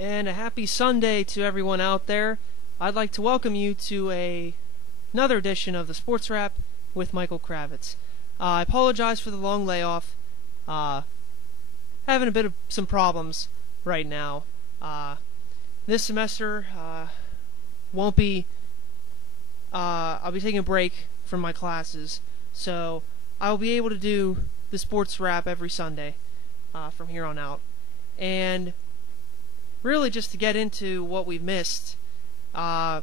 And a happy Sunday to everyone out there. I'd like to welcome you to another edition of the Sports Wrap with Michael Kravetz. I apologize for the long layoff. Having a bit of some problems right now. This semester won't be. I'll be taking a break from my classes, so I'll be able to do the Sports Wrap every Sunday from here on out. And really, just to get into what we've missed, a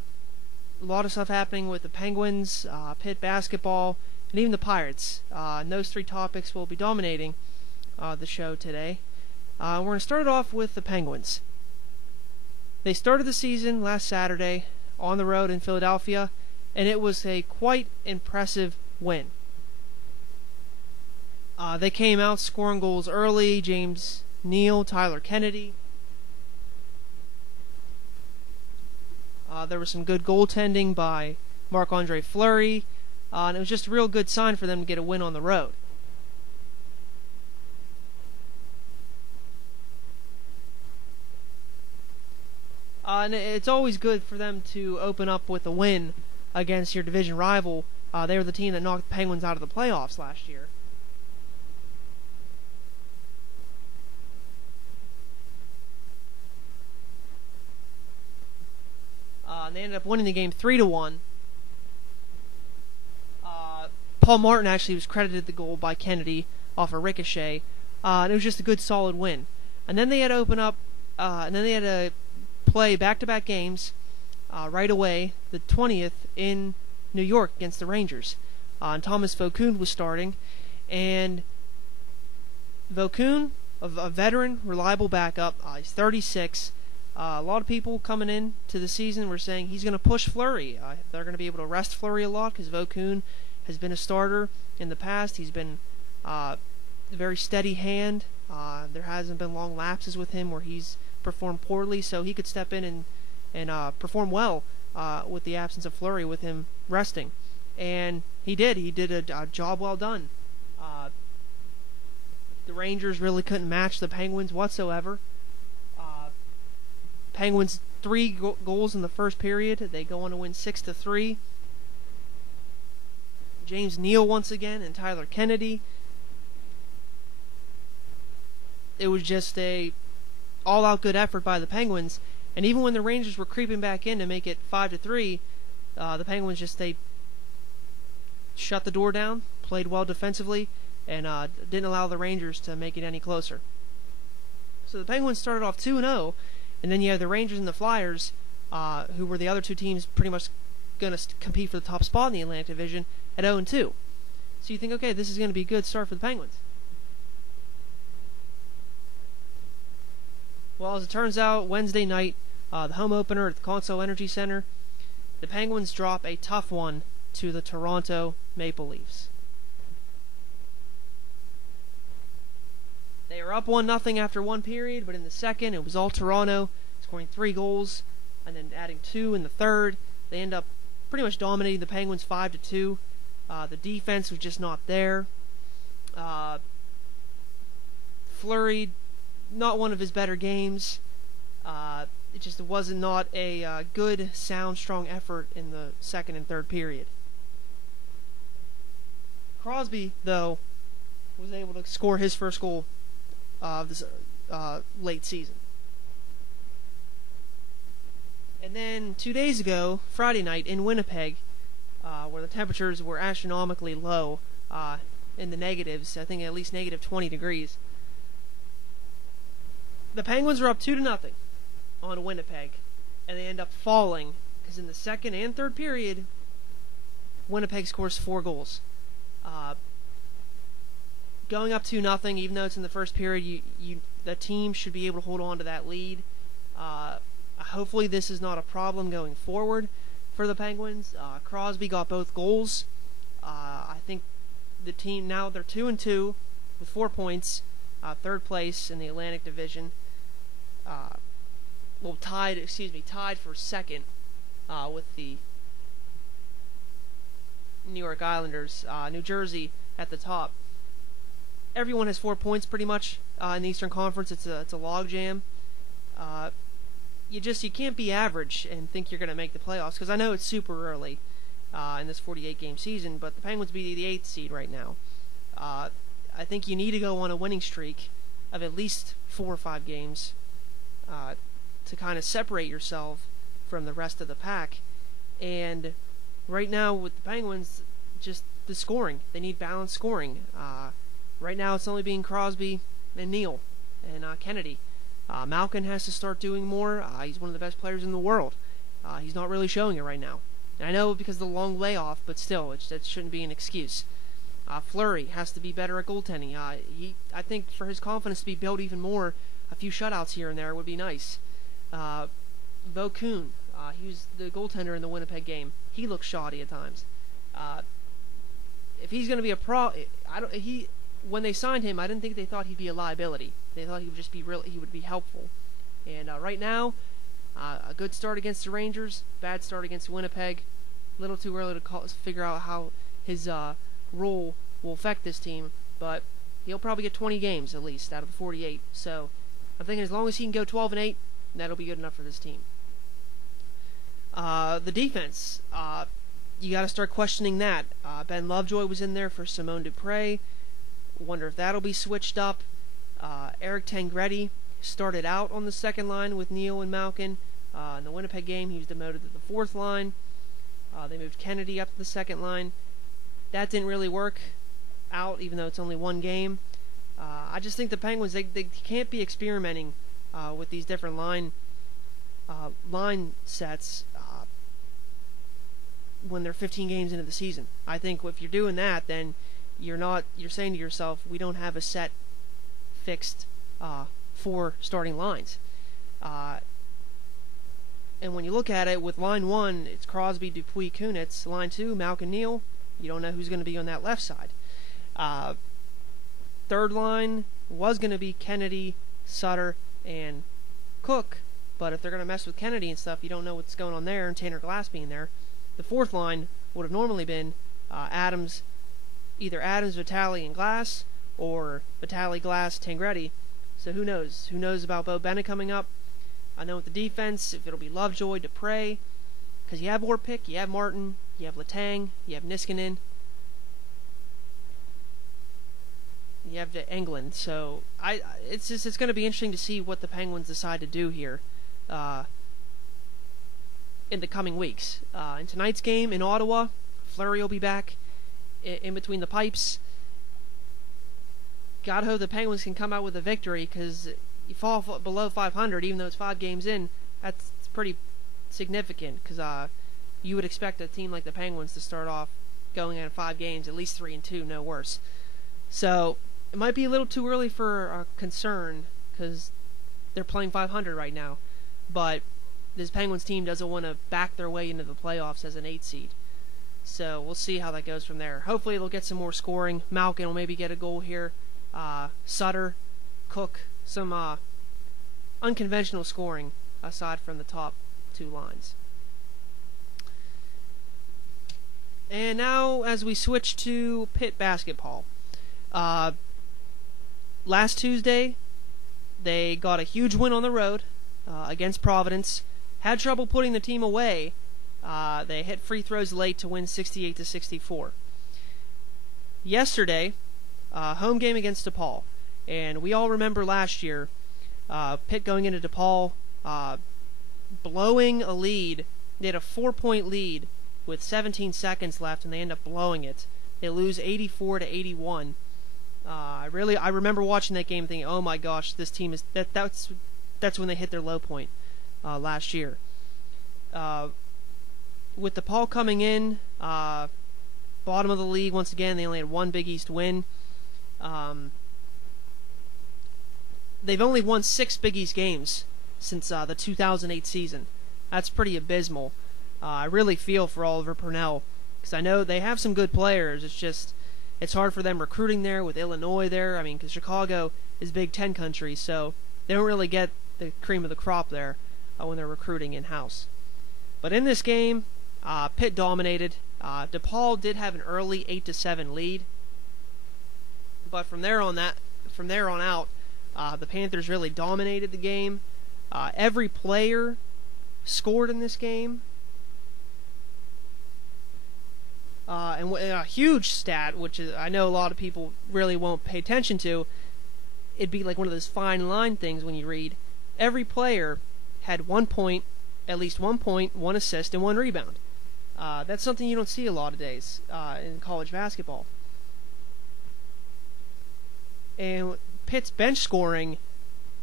lot of stuff happening with the Penguins, Pitt basketball, and even the Pirates. And those three topics will be dominating the show today. We're going to start it off with the Penguins. They started the season last Saturday on the road in Philadelphia, and it was a quite impressive win. They came out scoring goals early. James Neal, Tyler Kennedy. There was some good goaltending by Marc-Andre Fleury, and it was just a real good sign for them to get a win on the road. And it's always good for them to open up with a win against your division rival. They were the team that knocked the Penguins out of the playoffs last year. And they ended up winning the game 3-1. Paul Martin actually was credited the goal by Kennedy off a ricochet. And it was just a good, solid win. And then they had to open up, and then they had to play back-to-back games right away, the 20th in New York against the Rangers. And Thomas Vokoun was starting, and Vokoun, a veteran, reliable backup, he's 36. A lot of people coming in to the season were saying he's going to push Fleury. They're going to be able to rest Fleury a lot because Vokoun has been a starter in the past. He's been a very steady hand. There hasn't been long lapses with him where he's performed poorly, so he could step in and perform well with the absence of Fleury, with him resting. And he did. He did a job well done. The Rangers really couldn't match the Penguins whatsoever. Penguins 3 goals in the first period. They go on to win 6-3. James Neal once again and Tyler Kennedy. It was just a all-out good effort by the Penguins, and even when the Rangers were creeping back in to make it 5-3, the Penguins they shut the door down, played well defensively, and didn't allow the Rangers to make it any closer. So the Penguins started off 2-0, and then you have the Rangers and the Flyers, who were the other two teams pretty much going to compete for the top spot in the Atlantic Division, at 0-2. So you think, okay, this is going to be a good start for the Penguins. Well, as it turns out, Wednesday night, the home opener at the Consol Energy Center, the Penguins drop a tough one to the Toronto Maple Leafs. They were up 1-0 after one period, but in the second, it was all Toronto, scoring 3 goals, and then adding 2 in the third. They end up pretty much dominating the Penguins 5-2. The defense was just not there. Fleury, not one of his better games. It wasn't not a good, sound, strong effort in the second and third period. Crosby, though, was able to score his first goal of this late season. And then 2 days ago, Friday night in Winnipeg, where the temperatures were astronomically low, in the negatives, I think at least negative 20 degrees, the Penguins were up 2-0 on Winnipeg, and they end up falling, because in the second and third period, Winnipeg scores 4 goals. Going up 2-0, even though it's in the first period, the team should be able to hold on to that lead. Hopefully this is not a problem going forward for the Penguins. Crosby got both goals. I think the team now, they're 2-2 with 4 points, third place in the Atlantic Division. Tied for second with the New York Islanders. New Jersey at the top. Everyone has 4 points pretty much in the Eastern Conference. It's a logjam. you can't be average and think you're going to make the playoffs, because I know it's super early in this 48-game season, but the Penguins be the 8th seed right now. I think you need to go on a winning streak of at least 4 or 5 games to kind of separate yourself from the rest of the pack. And right now with the Penguins, just the scoring. They need balanced scoring. Right now it's only being Crosby and Neal and Kennedy. Malkin has to start doing more. He's one of the best players in the world. He's not really showing it right now. And I know because of the long layoff, but still, that shouldn't be an excuse. Fleury has to be better at goaltending. I think for his confidence to be built even more, a few shutouts here and there would be nice. Bo Kuhn, he was the goaltender in the Winnipeg game. He looks shoddy at times. If he's going to be a when they signed him, I didn't think they thought he'd be a liability. They thought he would just be he would be helpful. And right now, a good start against the Rangers, bad start against Winnipeg. A little too early to figure out how his role will affect this team, but he'll probably get 20 games at least out of the 48. So I'm thinking as long as he can go 12-8, that'll be good enough for this team. The defense, you got to start questioning that. Ben Lovejoy was in there for Simone Dupré. Wonder if that'll be switched up. Eric Tangretti started out on the second line with Neal and Malkin. In the Winnipeg game, he was demoted to the fourth line. They moved Kennedy up to the second line. That didn't really work out, even though it's only one game. I just think the Penguins, they can't be experimenting with these different line sets when they're 15 games into the season. I think if you're doing that, then you're saying to yourself, we don't have a set fixed 4 starting lines. And when you look at it, with line 1, it's Crosby, Dupuis, Kunitz. Line 2, Malkin, Neal. You don't know who's going to be on that left side. Third line was going to be Kennedy, Sutter, and Cook. But if they're going to mess with Kennedy and stuff, you don't know what's going on there, and Tanner Glass being there. The fourth line would have normally been Adams, either Adams, Vitale, and Glass, or Vitale, Glass, Tangretti. So who knows? Who knows about Bo Bennett coming up? I know with the defense, if it'll be Lovejoy, Dupré, because you have Orpik, you have Martin, you have Letang, you have Niskanen, you have Englund. So it's going to be interesting to see what the Penguins decide to do here in the coming weeks. In tonight's game in Ottawa, Fleury will be back in between the pipes. God hope the Penguins can come out with a victory, because you fall below 500, even though it's 5 games in, that's pretty significant, because you would expect a team like the Penguins to start off going out 5 games, at least 3-2, no worse. So it might be a little too early for concern, because they're playing 500 right now, but this Penguins team doesn't want to back their way into the playoffs as an 8 seed. So we'll see how that goes from there. Hopefully they'll get some more scoring. Malkin will maybe get a goal here. Sutter, Cook, some unconventional scoring aside from the top 2 lines. And now as we switch to Pitt basketball. Last Tuesday, they got a huge win on the road against Providence. Had trouble putting the team away. They hit free throws late to win 68-64. Yesterday, home game against DePaul. And we all remember last year, Pitt going into DePaul, blowing a lead. They had a 4-point lead with 17 seconds left, and they end up blowing it. They lose 84-81. I remember watching that game thinking, oh my gosh, this team is that's when they hit their low point last year. With DePaul coming in, bottom of the league once again, they only had 1 Big East win. They've only won 6 Big East games since the 2008 season. That's pretty abysmal. I really feel for Oliver Purnell, because I know they have some good players. It's hard for them recruiting there with Illinois there. I mean, because Chicago is Big Ten country, so they don't really get the cream of the crop there when they're recruiting in-house. But in this game, Pitt dominated. DePaul did have an early 8-7 lead, but from there on out, the Panthers really dominated the game. Every player scored in this game. And a huge stat, which is, I know a lot of people really won't pay attention to, it'd be like one of those fine line things when you read. Every player had 1 point, at least 1 point, 1 assist, and 1 rebound. That's something you don't see a lot of days in college basketball. And Pitt's bench scoring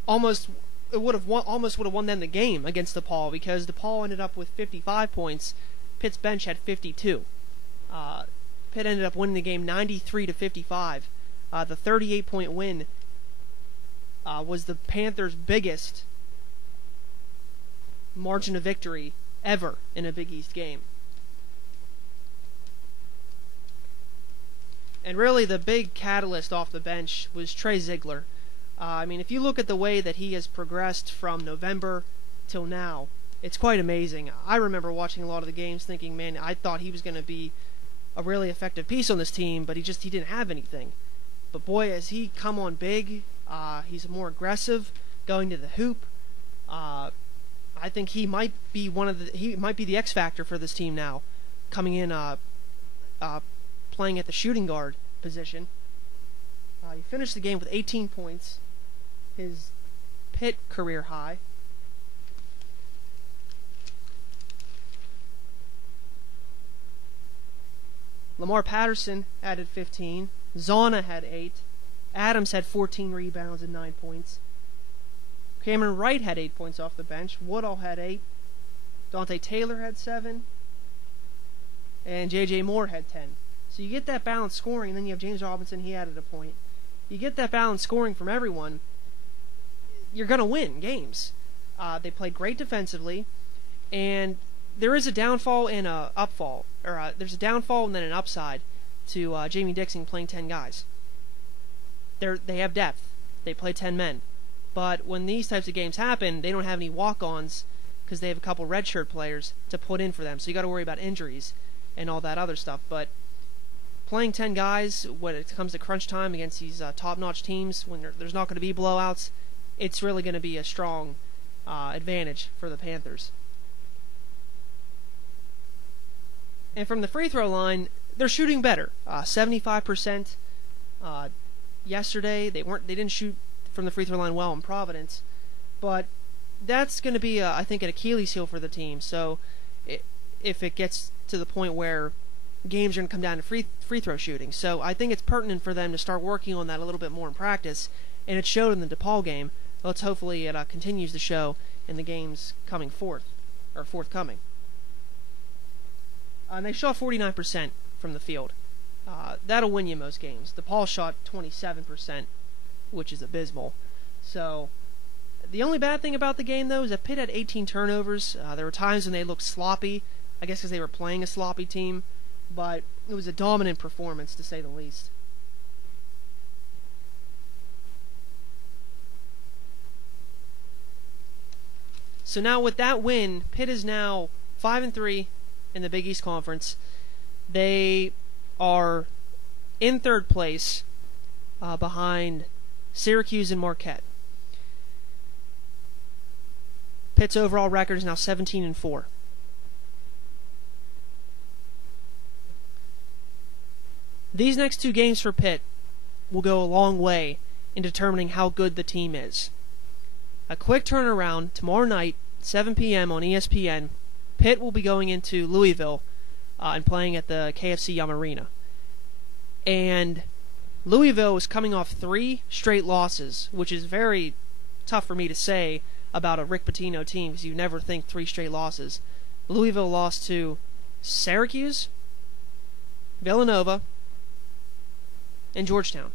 almost would have won them the game against DePaul, because DePaul ended up with 55 points. Pitt's bench had 52. Pitt ended up winning the game 93-55. The 38-point win was the Panthers' biggest margin of victory ever in a Big East game. And really the big catalyst off the bench was Trey Ziegler. I mean, if you look at the way that he has progressed from November till now, it's quite amazing. I remember watching a lot of the games thinking, man, I thought he was going to be a really effective piece on this team, but he didn't have anything. But boy, has he come on big. He's more aggressive, going to the hoop. I think he might be the X factor for this team now, coming in playing at the shooting guard position. He finished the game with 18 points, his Pitt career high. Lamar Patterson added 15. Zana had 8. Adams had 14 rebounds and 9 points. Cameron Wright had 8 points off the bench. Woodall had 8. Dante Taylor had 7. And J.J. Moore had 10. So you get that balanced scoring, and then you have James Robinson, he added a point. You get that balanced scoring from everyone, you're going to win games. They played great defensively, and there is a downfall and a upfall, or there's a downfall and then an upside to Jamie Dixon playing 10 guys. They have depth. They play 10 men. But when these types of games happen, they don't have any walk-ons because they have a couple redshirt players to put in for them. So you got to worry about injuries and all that other stuff. But playing 10 guys when it comes to crunch time against these top-notch teams, when there's not going to be blowouts, it's really going to be a strong advantage for the Panthers. And from the free throw line, they're shooting better. 75%. Yesterday, they didn't shoot from the free throw line well in Providence, but that's going to be, I think, an Achilles heel for the team. So if it gets to the point where games are going to come down to free throw shooting, so I think it's pertinent for them to start working on that a little bit more in practice, and it showed in the DePaul game. Let's hopefully it continues to show in the games forthcoming. And they shot 49% from the field. That'll win you most games. DePaul shot 27%, which is abysmal. So the only bad thing about the game, though, is that Pitt had 18 turnovers. There were times when they looked sloppy, I guess because they were playing a sloppy team, but it was a dominant performance, to say the least. So now with that win, Pitt is now 5-3 in the Big East Conference. They are in third place behind Syracuse and Marquette. Pitt's overall record is now 17-4. These next two games for Pitt will go a long way in determining how good the team is. A quick turnaround tomorrow night, 7 p.m. on ESPN. Pitt will be going into Louisville and playing at the KFC Yum Arena. And Louisville is coming off 3 straight losses, which is very tough for me to say about a Rick Pitino team because you never think 3 straight losses. Louisville lost to Syracuse, Villanova, and Georgetown.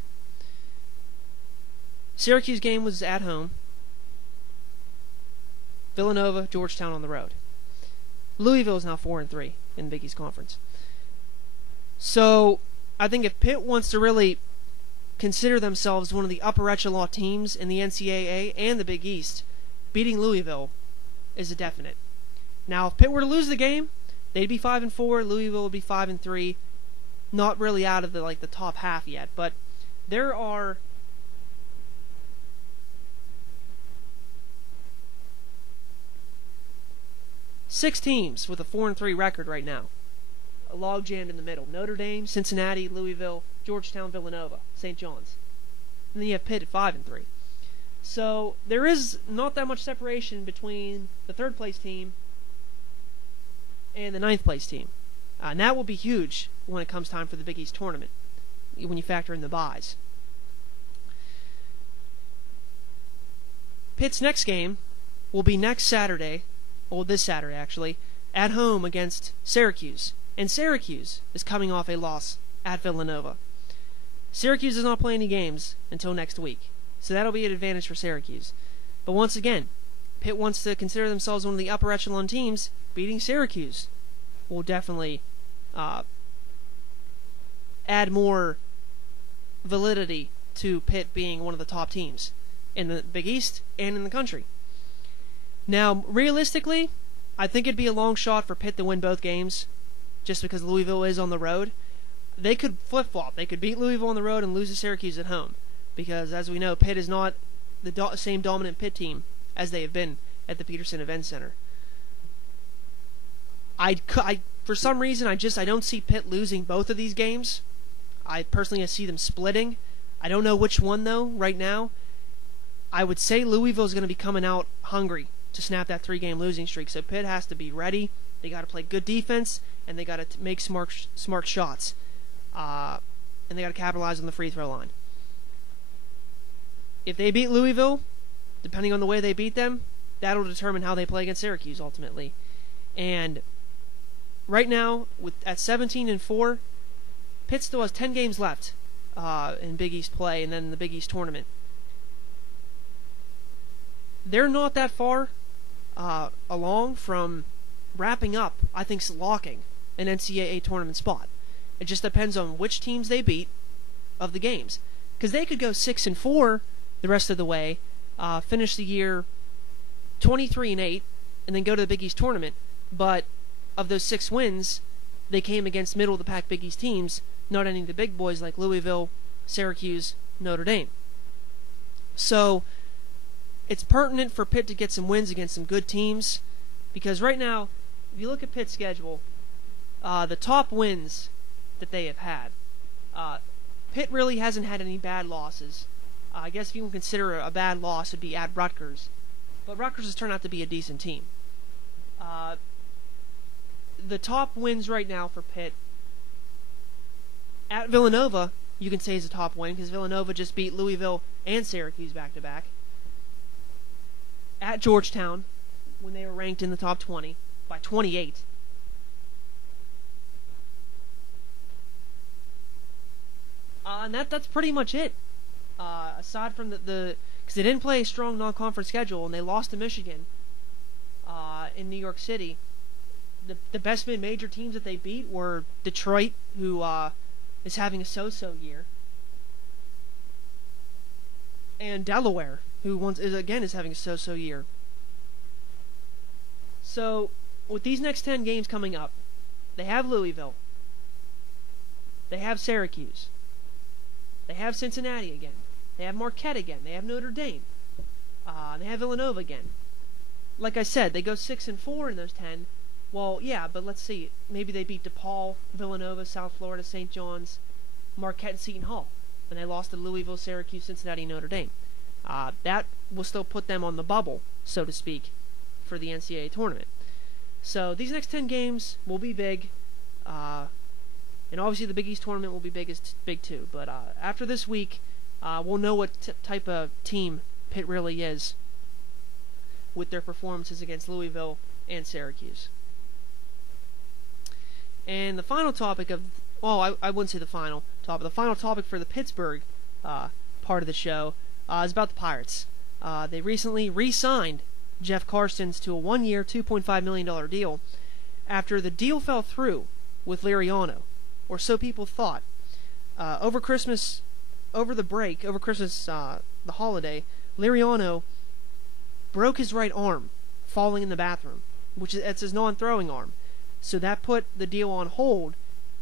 Syracuse game was at home. Villanova, Georgetown on the road. Louisville is now 4-3 in the Big East Conference. So I think if Pitt wants to really consider themselves one of the upper echelon teams in the NCAA and the Big East, beating Louisville is a definite. Now, if Pitt were to lose the game, they'd be 5-4. Louisville would be 5-3. Not really out of the top half yet, but there are 6 teams with a 4-3 record right now. A log jammed in the middle. Notre Dame, Cincinnati, Louisville, Georgetown, Villanova, St. John's. And then you have Pitt at 5-3. So there is not that much separation between the 3rd place team and the 9th place team. And that will be huge when it comes time for the Big East tournament, when you factor in the byes. Pitt's next game will be next Saturday, or this Saturday actually, at home against Syracuse. And Syracuse is coming off a loss at Villanova. Syracuse does not play any games until next week, so that'll be an advantage for Syracuse. But once again, Pitt wants to consider themselves one of the upper echelon teams. Beating Syracuse will definitely add more validity to Pitt being one of the top teams in the Big East and in the country. Now, realistically, I think it'd be a long shot for Pitt to win both games, just because Louisville is on the road. They could flip-flop. They could beat Louisville on the road and lose to Syracuse at home, because, as we know, Pitt is not the same dominant Pitt team as they have been at the Peterson Event Center. For some reason, I don't see Pitt losing both of these games. I personally see them splitting. I don't know which one, though, right now. I would say Louisville is going to be coming out hungry to snap that 3-game losing streak, so Pitt has to be ready. They got to play good defense, and they got to make smart shots. And they got to capitalize on the free throw line. If they beat Louisville, depending on the way they beat them, that'll determine how they play against Syracuse ultimately. And right now, at 17-4, Pitt still has 10 games left in Big East play, and then the Big East tournament. They're not that far along from wrapping up, I think, locking an NCAA tournament spot. It just depends on which teams they beat of the games. Because they could go 6-4 the rest of the way, finish the year 23-8, and then go to the Big East tournament. But of those 6 wins, they came against middle-of-the-pack Big East teams, not any of the big boys like Louisville, Syracuse, Notre Dame. So it's pertinent for Pitt to get some wins against some good teams, because right now, if you look at Pitt's schedule, the top wins that they have had, Pitt really hasn't had any bad losses. I guess if you can consider a bad loss, it'd be at Rutgers. But Rutgers has turned out to be a decent team. The top wins right now for Pitt, at Villanova, you can say is a top win, because Villanova just beat Louisville and Syracuse back-to-back. At Georgetown, when they were ranked in the top 20, by 28. And that's pretty much it. Aside from because they didn't play a strong non-conference schedule, and they lost to Michigan in New York City. The best mid-major teams that they beat were Detroit, who is having a so-so year, and Delaware, who is having a so-so year. So, with these next 10 games coming up, they have Louisville, they have Syracuse, they have Cincinnati again, they have Marquette again, they have Notre Dame, they have Villanova again. Like I said, they go 6-4 in those 10. Well, yeah, but let's see. Maybe they beat DePaul, Villanova, South Florida, St. John's, Marquette, and Seton Hall. And they lost to Louisville, Syracuse, Cincinnati, and Notre Dame. That will still put them on the bubble, so to speak, for the NCAA tournament. So these next 10 games will be big. And obviously the Big East tournament will be big too. But after this week, we'll know what type of team Pitt really is with their performances against Louisville and Syracuse. And the final topic I wouldn't say the final topic. The final topic for the Pittsburgh part of the show is about the Pirates. They recently re-signed Jeff Karstens to a 1-year, $2.5 million deal after the deal fell through with Liriano, or so people thought. Over Christmas, the holiday, Liriano broke his right arm falling in the bathroom, it's his non-throwing arm. So that put the deal on hold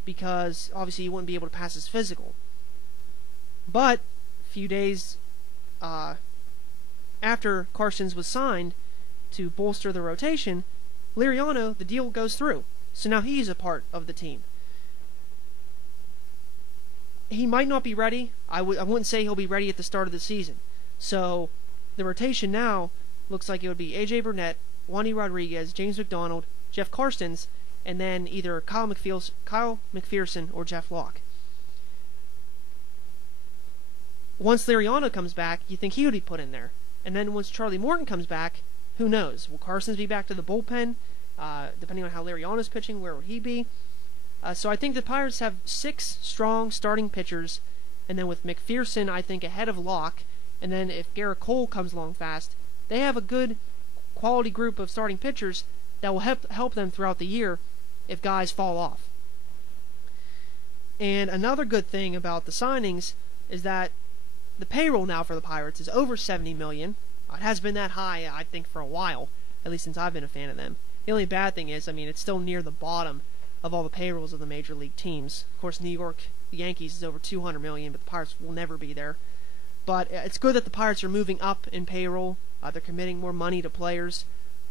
because obviously he wouldn't be able to pass his physical. But a few days after Karstens was signed to bolster the rotation, Liriano, the deal goes through. So now he's a part of the team. He might not be ready. I wouldn't say he'll be ready at the start of the season. So the rotation now looks like it would be A.J. Burnett, Wandy Rodriguez, James McDonald, Jeff Karstens, and then either Kyle McPherson or Jeff Locke. Once Liriano comes back, you think he would be put in there. And then once Charlie Morton comes back, who knows? Will Karstens be back to the bullpen? Depending on how Liriano's pitching, where would he be? So I think the Pirates have 6 strong starting pitchers, and then with McPherson, I think, ahead of Locke, and then if Garrett Cole comes along fast, they have a good quality group of starting pitchers that will help them throughout the year if guys fall off. And another good thing about the signings is that the payroll now for the Pirates is over $70 million. It has been that high, I think, for a while, at least since I've been a fan of them. The only bad thing is, it's still near the bottom of all the payrolls of the major league teams. Of course, New York, the Yankees, is over $200 million, but the Pirates will never be there. But it's good that the Pirates are moving up in payroll. They're committing more money to players,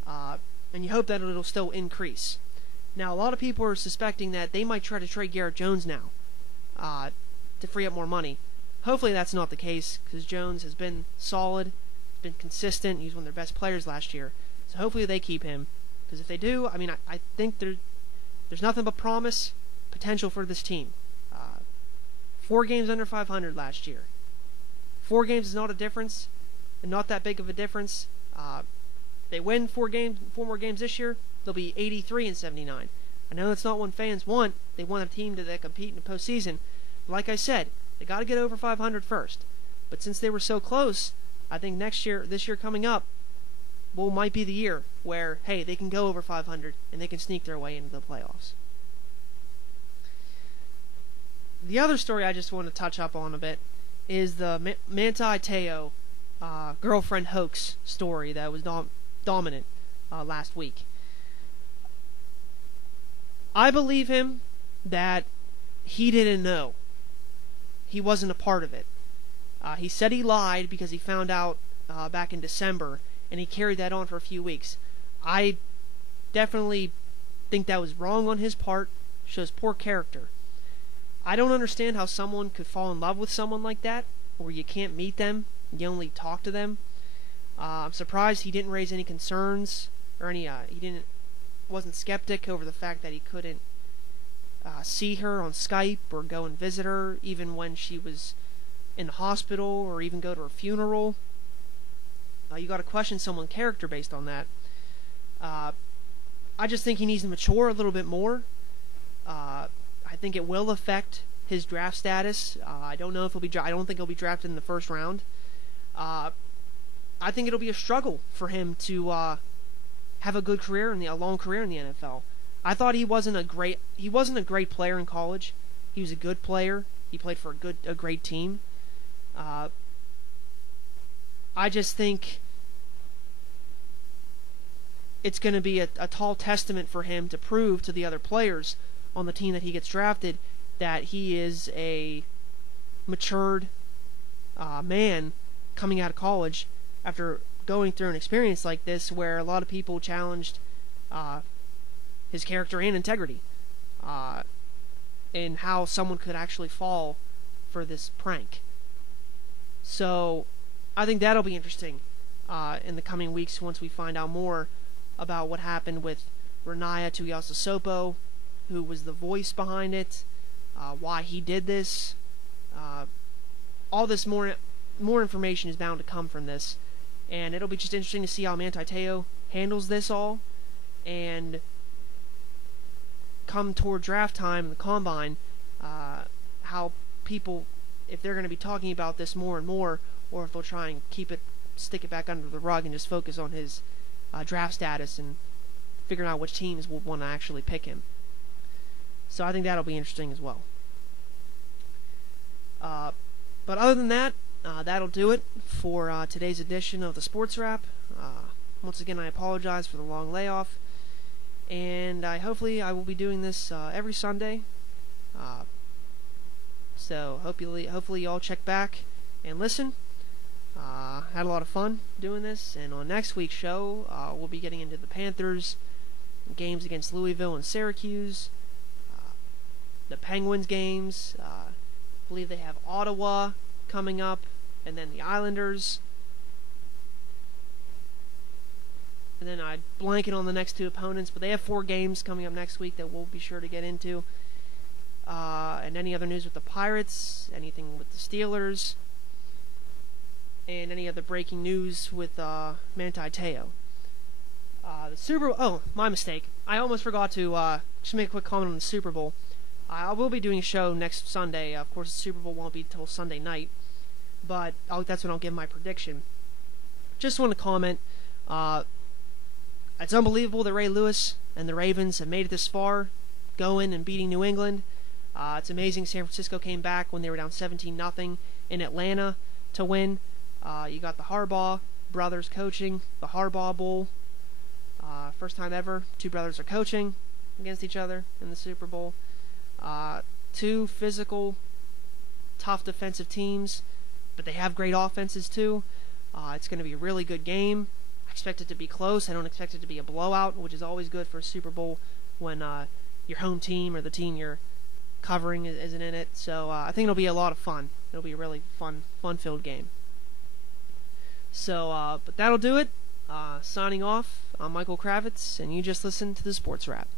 and you hope that it'll still increase. Now, a lot of people are suspecting that they might try to trade Garrett Jones now to free up more money. Hopefully that's not the case, because Jones has been solid, been consistent. He was one of their best players last year. So hopefully they keep him, because if they do, I think there's nothing but promise, potential for this team. 4 games under 500 last year. 4 games is not a difference, and not that big of a difference. They win 4 more games this year, they'll be 83-79. I know that's not what fans want. They want a team that compete in the postseason. But like I said, they got to get over 500 first. But since they were so close, I think this year coming up, might be the year where, hey, they can go over 500 and they can sneak their way into the playoffs. The other story I just want to touch up on a bit is the Manti Te'o girlfriend hoax story that was dominant last week. I believe him that he didn't know. He wasn't a part of it. He said he lied because he found out back in December, and he carried that on for a few weeks. I definitely think that was wrong on his part. Shows poor character. I don't understand how someone could fall in love with someone like that, where you can't meet them, you only talk to them. I'm surprised he didn't raise any concerns, or wasn't skeptic over the fact that he couldn't see her on Skype or go and visit her, even when she was in the hospital, or even go to her funeral. You got to question someone's character based on that. I just think he needs to mature a little bit more. I think it will affect his draft status. I don't know if I don't think he'll be drafted in the first round. I think it'll be a struggle for him to have a good career a long career in the NFL. I thought he wasn't a great player in college. He was a good player. He played for a great team. I just think it's going to be a tall testament for him to prove to the other players on the team that he gets drafted that he is a matured man coming out of college after going through an experience like this where a lot of people challenged his character and integrity and how someone could actually fall for this prank. So I think that'll be interesting in the coming weeks once we find out more about what happened with Renaya Tuiasosopo, who was the voice behind it, why he did this. All this more information is bound to come from this, and it'll be just interesting to see how Manti Te'o handles this all, and come toward draft time, the combine, how people, if they're going to be talking about this more and more, or if they'll try and stick it back under the rug and just focus on his draft status and figuring out which teams will want to actually pick him. So I think that'll be interesting as well. But other than that, that'll do it for today's edition of the Sports Wrap. Once again, I apologize for the long layoff, and hopefully I will be doing this every Sunday. So hopefully y'all check back and listen. Had a lot of fun doing this, and on next week's show, we'll be getting into the Panthers games against Louisville and Syracuse, the Penguins games. I believe they have Ottawa coming up, and then the Islanders. And then I'm blanking on the next two opponents, but they have 4 games coming up next week that we'll be sure to get into. And any other news with the Pirates, anything with the Steelers, and any other breaking news with Manti Te'o. The Super Bowl. Oh, my mistake. I almost forgot to just make a quick comment on the Super Bowl. I will be doing a show next Sunday. Of course, the Super Bowl won't be until Sunday night, but that's when I'll give my prediction. Just want to comment. It's unbelievable that Ray Lewis and the Ravens have made it this far, going and beating New England. It's amazing San Francisco came back when they were down 17-0 in Atlanta to win. You got the Harbaugh brothers coaching, the Harbaugh Bowl. First time ever, 2 brothers are coaching against each other in the Super Bowl. 2 physical, tough defensive teams, but they have great offenses too. It's going to be a really good game. I expect it to be close. I don't expect it to be a blowout, which is always good for a Super Bowl when your home team or the team you're covering isn't in it. So I think it'll be a lot of fun. It'll be a really fun-filled game. So, but that'll do it. Signing off, I'm Michael Kravetz, and you just listened to the Sports Wrap.